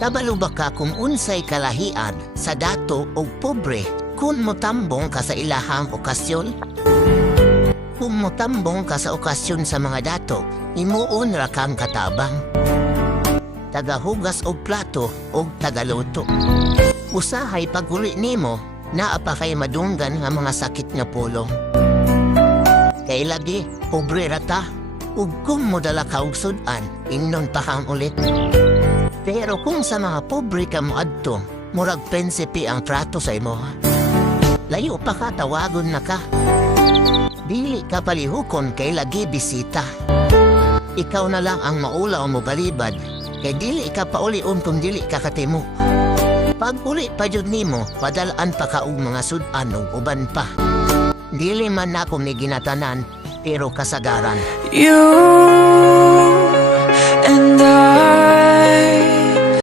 Kabalo ba ka kung unsay kalahian sa dato o pobre kung motambong ka sa ilahang okasyon? Kung motambong ka sa okasyon sa mga dato, imuon ra kang katabang. Tagahugas og plato o tagaluto. Usahay paguli nimo, naa pa kay madunggan nga mga sakit nga pulong. Kay lagi, pobre rata, ug kung modala ka og sudan, ingnon pa kang ulit. Pero kung sa mga pobre ka moadto, murag prinsipe ang trato sa imo. Layo pa ka, tawagon na ka. Dili ka palihukon kay lagi bisita. Ikaw na lang ang maulaw mo balibad, kay dili ka paulion kung dili ka katimo. Pag uli pa jud nimo, padalaan pa ka og mga sudan o uban pa. Dili man ako ni ginatanan, pero kasagaran. You and